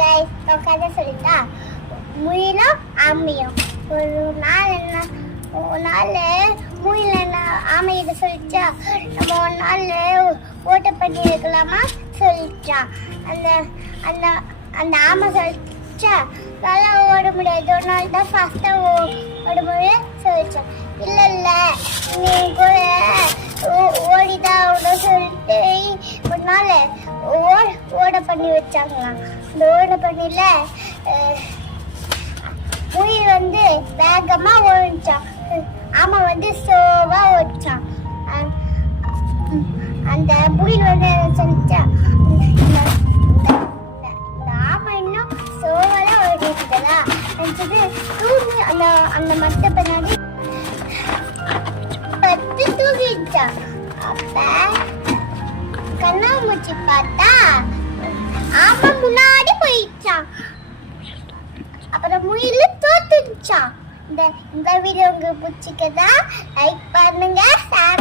guys, நான் கதை சொல்லிட்டா. முயலும் ஆமையும் ஒரு நாள் முயல ஆமை இதை சொல்லிச்சா, நம்ம ஒரு நாள் ஓட்ட பண்ணி இருக்கலாமா சொல்லிச்சா. அந்த அந்த அந்த ஆமை சொல்லிச்சா, நல்லா ஓட முடியாது, ஒரு நாள் தான் ஃபாஸ்ட்டாக ஓட முடியும் சொல்லிச்சா. இல்லை நீ கூட ஓடிதான் ஆகணும் சொல்லிட்டு ஒரு நாள் ஓட பண்ணி வச்சாங்களாம். இந்த ஓட பண்ணில முயல் வந்து வேகமா ஓடிச்சான், ஆமா வந்து சோவா ஓடிச்சான். அந்த முயல் வந்து சொல்லிச்சா, இந்த ஆமா இன்னும் சோவாதான் ஓடிட்டுதா நினைச்சது. தூங்கி அந்த அந்த மத்த பின்னாடி தூங்கிடுச்சான். அப்ப கண்ணாமூச்சி பார்த்தா ஆமா முன்னாடி போயிடுச்சான். அப்புறம் முயல் தோத்துச்சான். இந்த வீடியோ உங்களுக்கு பிடிச்சிக்கதா லைக் பண்ணுங்க, ஷேர்